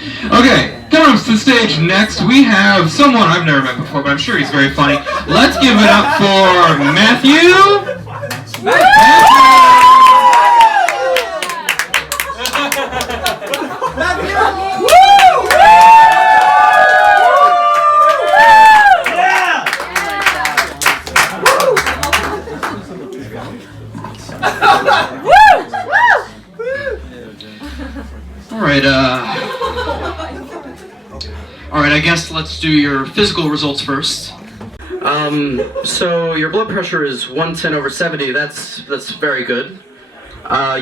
Okay, coming up to the stage next, we have someone I've never met before, but I'm sure he's very funny. Let's give it up for Matthew. Alright, I guess let's do your physical results first. So your blood pressure is 110/70, that's very good.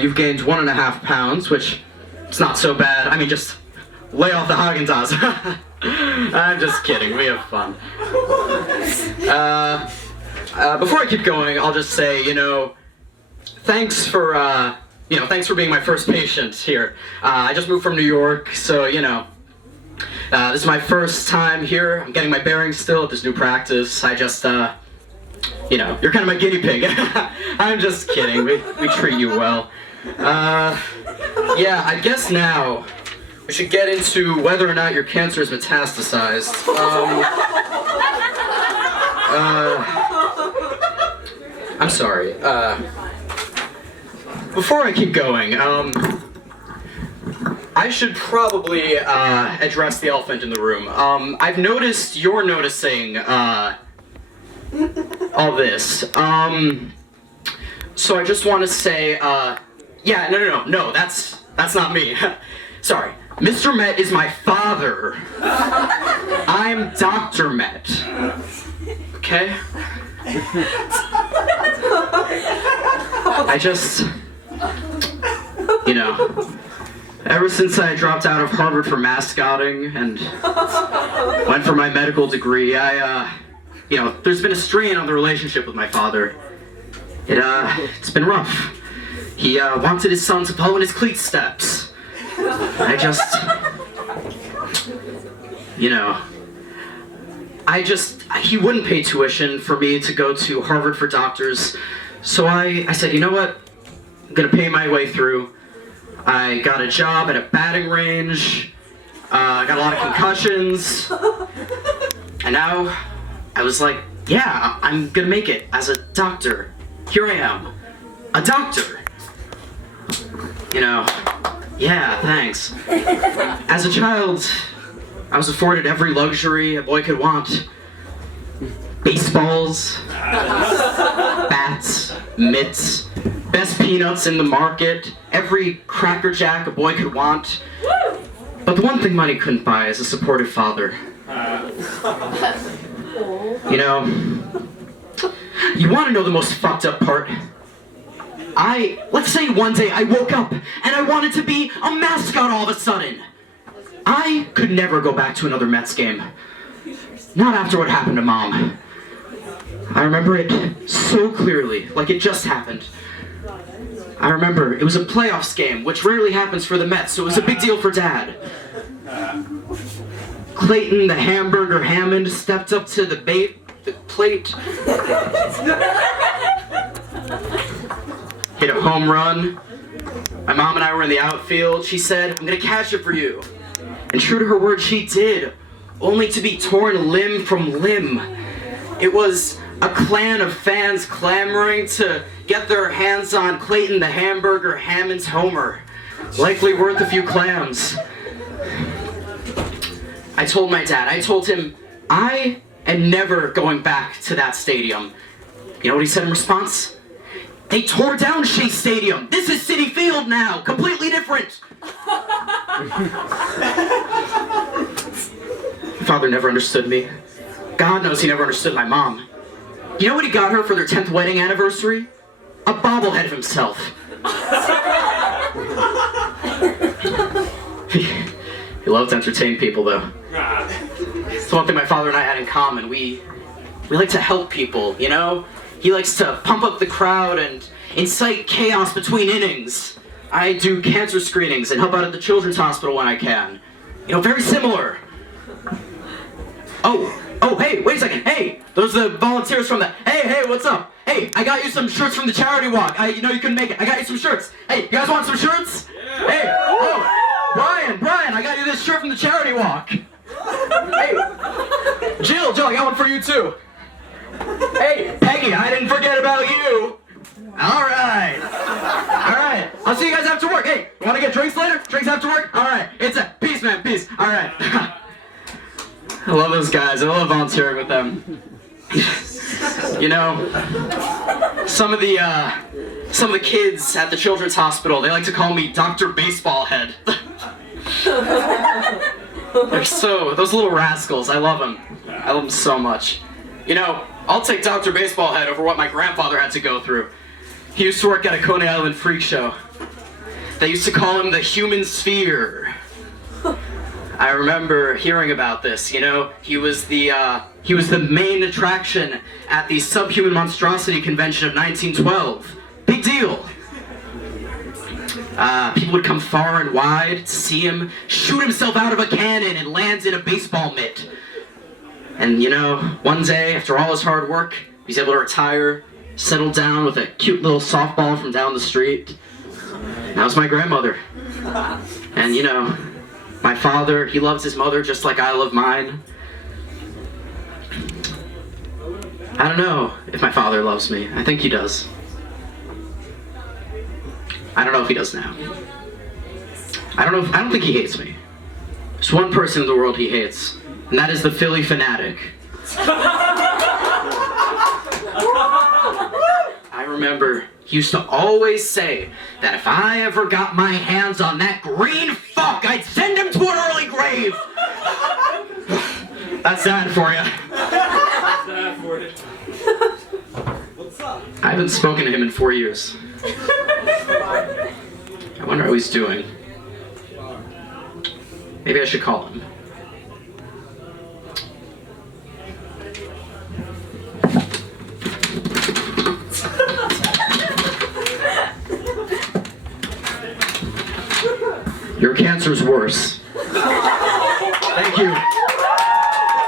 You've gained 1.5 pounds, which is not so bad. I mean, just lay off the Haagen-Dazs. I'm just kidding, we have fun. Before I keep going, I'll just say, thanks for being my first patient here. I just moved from New York, so, this is my first time here. I'm getting my bearings still at this new practice. I just, you're kind of my guinea pig. I'm just kidding. We treat you well. Yeah, I guess now we should get into whether or not your cancer is metastasized. I'm sorry. Before I keep going, I should probably address the elephant in the room. I've noticed you're noticing all this. So I just want to say, yeah, no, that's not me. Sorry. Mr. Met is my father. I'm Dr. Met. Okay? I just, ever since I dropped out of Harvard for mascoting and went for my medical degree, there's been a strain on the relationship with my father. It's been rough. He wanted his son to follow in his cleat steps. He wouldn't pay tuition for me to go to Harvard for doctors, so I said, you know what, I'm gonna pay my way through. I got a job at a batting range, got a lot of concussions, and now I was like, yeah, I'm gonna make it as a doctor. Here I am, a doctor. Yeah, thanks. As a child, I was afforded every luxury a boy could want. Baseballs, bats, mitts, best peanuts in the market, every Cracker Jack a boy could want. But the one thing money couldn't buy is a supportive father. You want to know the most fucked up part? Let's say one day I woke up and I wanted to be a mascot all of a sudden. I could never go back to another Mets game. Not after what happened to Mom. I remember it so clearly, like it just happened. I remember it was a playoffs game, which rarely happens for the Mets, so it was a big deal for Dad. Clayton, the hamburger Hammond, stepped up to the plate. Hit a home run. My mom and I were in the outfield. She said, I'm gonna catch it for you. And true to her word, she did, only to be torn limb from limb. It was a clan of fans clamoring to get their hands on Clayton the hamburger Hammond's homer, likely worth a few clams. I told my dad, I told him, I am never going back to that stadium. You know what he said in response? They tore down Shea Stadium. This is Citi Field now, completely different. My father never understood me. God knows he never understood my mom. You know what he got her for their 10th wedding anniversary? A bobblehead of himself. He loved to entertain people, though. It's one thing my father and I had in common. We like to help people, He likes to pump up the crowd and incite chaos between innings. I do cancer screenings and help out at the children's hospital when I can. Very similar. Oh, hey, wait a second. Hey, those are the volunteers from the... Hey, what's up? Hey, I got you some shirts from the charity walk. You couldn't make it. I got you some shirts. Hey, you guys want some shirts? Yeah. Hey, oh, Brian. Brian, I got you this shirt from the charity walk. Hey, Jill, I got one for you too. Hey, Peggy, I didn't forget about you. All right. I'll see you guys after work. Hey, you want to get drinks later? Drinks after work? All right. It's a peace, man. Peace. All right. I love those guys. I love volunteering with them. You know, some of the kids at the children's hospital, they like to call me Dr. Baseball Head. Those little rascals, I love them. I love them so much. You know, I'll take Dr. Baseball Head over what my grandfather had to go through. He used to work at a Coney Island freak show. They used to call him the human sphere. I remember hearing about this, you know, he was the main attraction at the Subhuman Monstrosity Convention of 1912. Big deal. People would come far and wide to see him shoot himself out of a cannon and land in a baseball mitt. And you know, one day, after all his hard work, he was able to retire, settle down with a cute little softball from down the street. That was my grandmother. And you know, my father, he loves his mother just like I love mine. I don't know if my father loves me. I think he does. I don't know if he does now. I don't think he hates me. There's one person in the world he hates, and that is the Philly fanatic. I remember he used to always say that if I ever got my hands on that green fuck, I'd send him to an early grave. That's that for you. What's up? I haven't spoken to him in 4 years. I wonder how he's doing. Maybe I should call him. Your cancer's worse. Thank you.